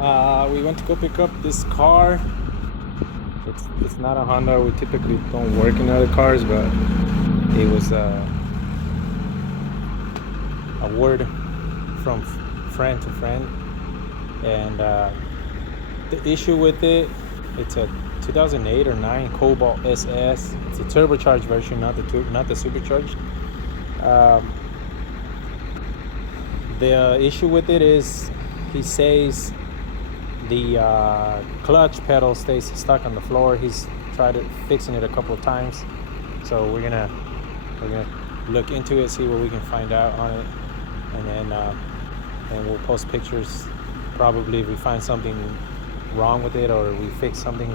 We went to go pick up this car. It's not a Honda. We typically don't work in other cars, but it was a word from friend to friend, and the issue with it, it's a 2008 or 9 Cobalt SS. It's a turbocharged version, not the supercharged. The issue with it is, he says the clutch pedal stays stuck on the floor. He's tried fixing it a couple of times, so we're gonna look into it, see what we can find out on it, and then we'll post pictures. Probably if we find something wrong with it, or we fix something,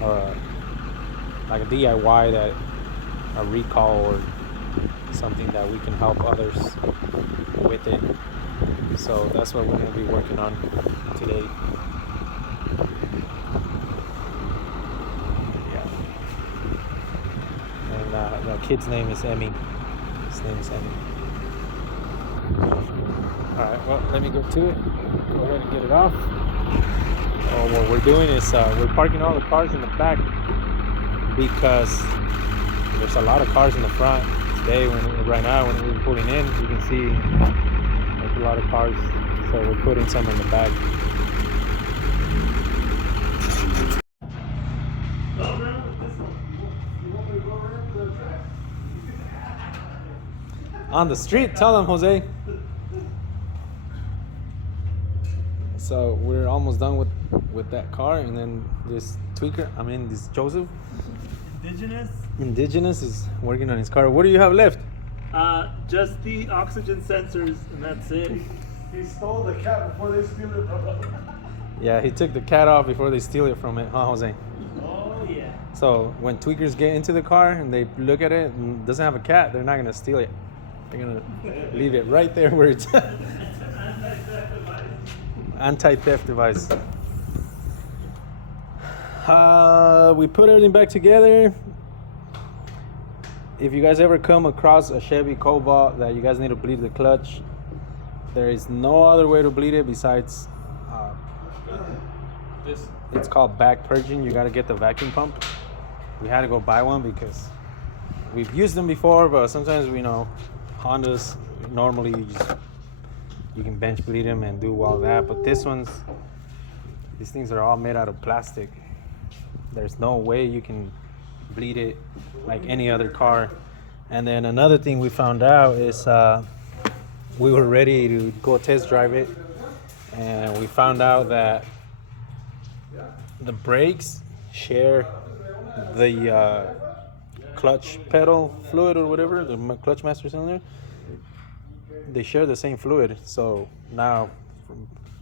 or like a DIY, that a recall or something that we can help others with it. So that's what we're going to be working on today. Yeah. And the kid's name is Emmy. His name is Emmy. Alright, well, let me get to it. Go ahead and get it off. What we're doing is we're parking all the cars in the back because there's a lot of cars in the front. Today, right now, when we're pulling in, you can see there's a lot of cars, so we're putting some in the back. On the street, tell them, Jose. So we're almost done with that car, and then this Joseph Indigenous is working on his car. What do you have left? Just the oxygen sensors, and that's it. He stole the cat before they steal it from him. Yeah, he took the cat off before they steal it from it, huh, Jose? Oh yeah. So when tweakers get into the car and they look at it and it doesn't have a cat, they're not gonna steal it. They're gonna leave it right there where it's anti-theft device. We put everything back together. If you guys ever come across a Chevy Cobalt that you guys need to bleed the clutch, there is no other way to bleed it besides this. It's called back purging. You got to get the vacuum pump. We had to go buy one because we've used them before, but sometimes we know Hondas normally you can bench bleed them and do all that, but these things are all made out of plastic. There's no way you can bleed it like any other car. And then another thing we found out is we were ready to go test drive it, and we found out that the brakes share the clutch pedal fluid or whatever, the clutch master cylinder. They share the same fluid, so now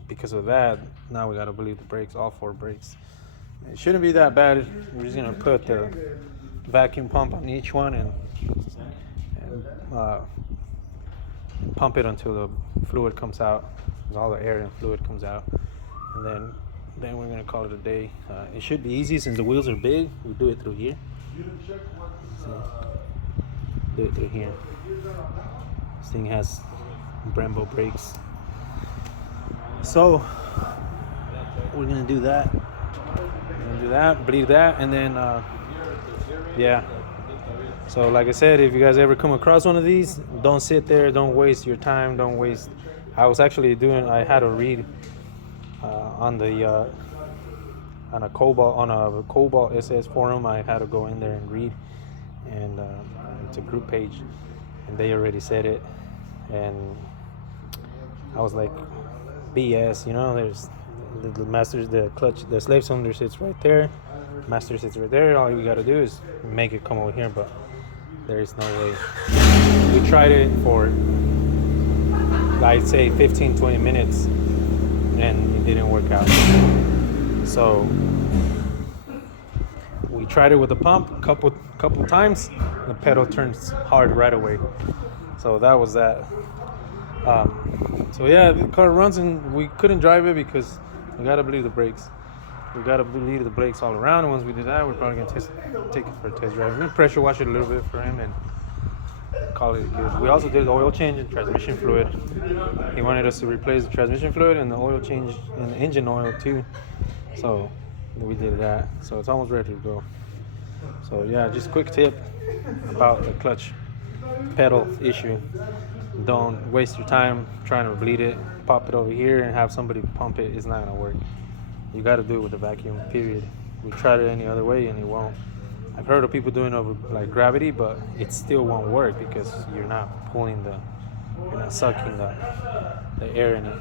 because of that, now we got to bleed the brakes, all 4 brakes. It shouldn't be that bad. We're just gonna put the vacuum pump on each one and pump it until the fluid comes out, all the air and fluid comes out, and then we're gonna call it a day. It should be easy since the wheels are big. We do it through here. Do it through here. This thing has Brembo brakes. So we're gonna do that. Bleed that, and then yeah. So like I said, if you guys ever come across one of these, don't sit there, don't waste your time, don't waste. I had to read on a Cobalt SS forum. I had to go in there and read, and it's a group page, and they already said it, and I was like, BS, there's the clutch, the slave cylinder sits right there, master sits right there. All you gotta do is make it come over here, but there is no way. We tried it for, I'd say 15-20 minutes, and it didn't work out. So we tried it with the pump a couple times. The pedal turns hard right away. So that was that. So yeah, the car runs, and we couldn't drive it because we gotta bleed the brakes. We gotta bleed the brakes all around, and once we do that, we're probably gonna take it for a test drive. We're gonna pressure wash it a little bit for him and call it good. We also did the oil change and transmission fluid. He wanted us to replace the transmission fluid and the oil change and the engine oil too. So we did that. So it's almost ready to go. So yeah, just quick tip about the clutch pedal issue. Don't waste your time trying to bleed it, pop it over here and have somebody pump it. It's not gonna work. You gotta do it with a vacuum, period. We tried it any other way and it won't. I've heard of people doing it over like gravity, but it still won't work because you're not sucking the air in it.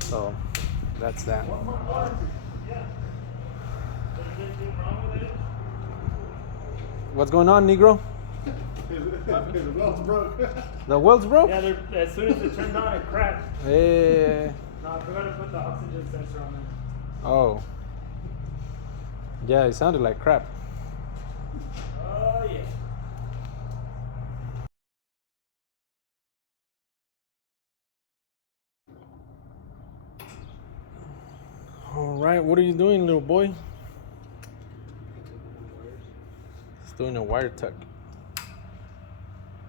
So that's that. What's going on, Negro? His welds broke. The welds broke? Yeah, as soon as it turned on, it cracked. Hey. No, I forgot to put the oxygen sensor on there. Oh. Yeah, it sounded like crap. Oh, yeah. All right, what are you doing, little boy? He's doing a wire tuck.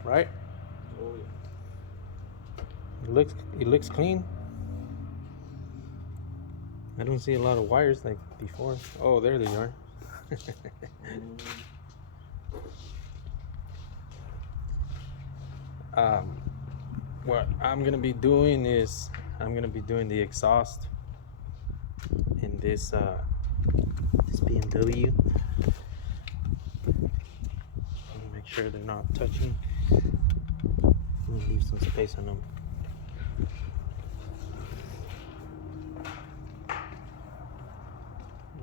Right? Oh, It looks clean. I don't see a lot of wires like before. Oh, there they are. What I'm gonna be doing is I'm gonna be doing the exhaust in this BMW. Make sure they're not touching. I'm gonna leave some space on them.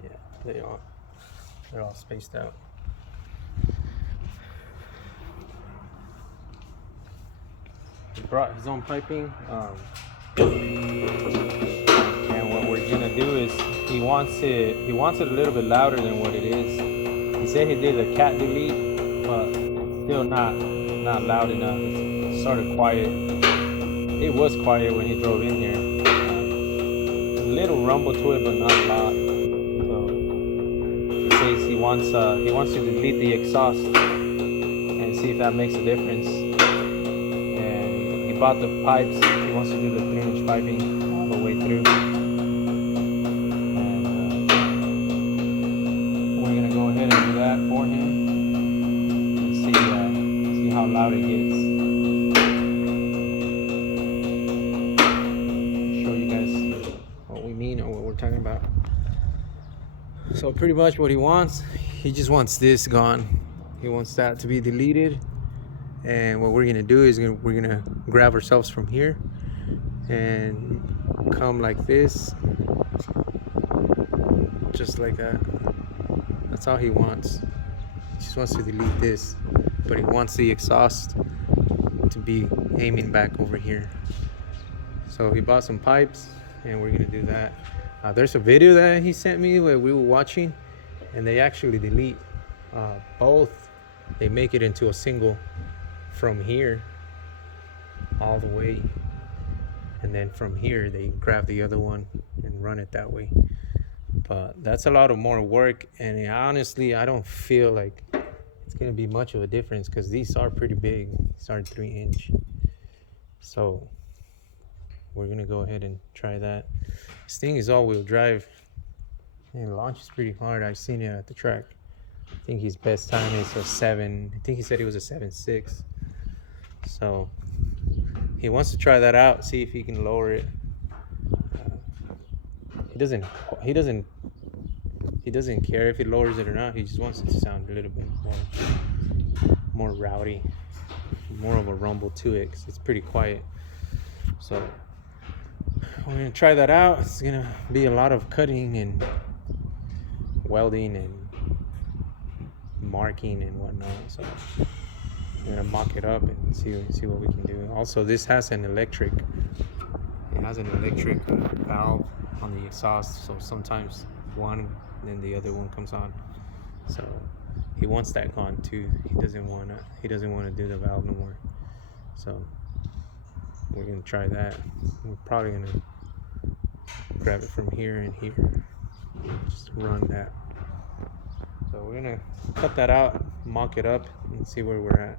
Yeah, they're all spaced out. He brought his own piping, and what we're gonna do is he wants it a little bit louder than what it is. He said he did a cat delete, but it's still not loud enough. It's sort of quiet. It was quiet when he drove in here. A little rumble to it, but not a lot. So he says he wants to delete the exhaust and see if that makes a difference. And he bought the pipes. He wants to do the 3-inch piping all the way through. And we're gonna go ahead and do that for him and see how loud it gets. Show you guys what we mean or what we're talking about. So pretty much what he wants, he just wants this gone. He wants that to be deleted. And what we're gonna do is we're gonna grab ourselves from here and come like this, just like that. That's all he wants. He just wants to delete this, but he wants the exhaust to be aiming back over here. So he bought some pipes and we're gonna do that. There's a video that he sent me where we were watching, and they actually delete both. They make it into a single from here all the way, and then from here they grab the other one and run it that way. But that's a lot of more work, and honestly I don't feel like it's gonna be much of a difference because these are pretty big. These are 3-inch. So we're gonna go ahead and try that. This thing is all-wheel drive and it launches pretty hard. I've seen it at the track. I think his best time is a 7. I think he said it was a 7.6. So he wants to try that out, see if he can lower it. He doesn't care if it lowers it or not. He just wants it to sound a little bit more rowdy, more of a rumble to it, 'cause it's pretty quiet. So we're gonna try that out. It's gonna be a lot of cutting and welding and marking and whatnot. So we're gonna mock it up and see what we can do. Also, this has an electric. It has an electric valve on the exhaust. So sometimes one, then the other one comes on. So he wants that gone too. He doesn't wanna do the valve no more. So we're gonna try that. We're probably gonna grab it from here and here. Just run that. So we're gonna cut that out, mock it up, and see where we're at.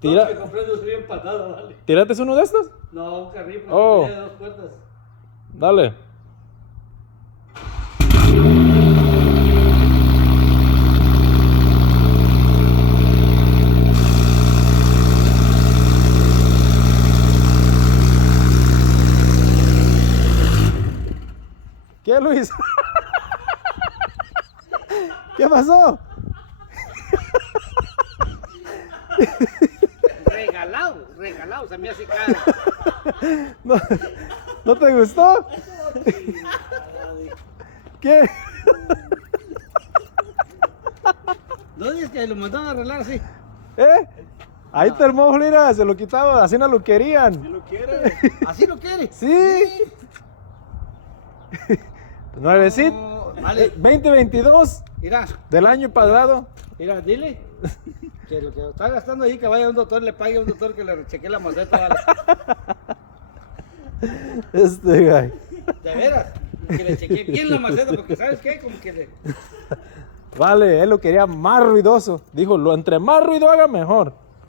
Tira, Que compré no bien patada, vale. ¿tiraste uno de estos? No, un carril, porque Oh. tenía 2 puertas. Dale. ¿Qué, Luis? ¿Qué pasó? Regalado, se me hace caro. ¿No, ¿no te gustó? ¿Qué? No dices que lo mandaron a arreglar así. ¿Eh? Ahí está el mofle, mira, se lo quitaba, así no lo querían. ¿Quién lo quiere? ¿Así lo quiere? Sí. Nuevecito. No, vale. 2022 Mira, del año pasado. mira, dile que lo que está gastando ahí, que vaya a un doctor, le pague a un doctor que le chequee la maceta, vale. Este guy. De veras, que le chequee bien la maceta, porque ¿sabes qué? Como que le... Vale, él lo quería más ruidoso. Dijo, lo entre más ruido haga mejor.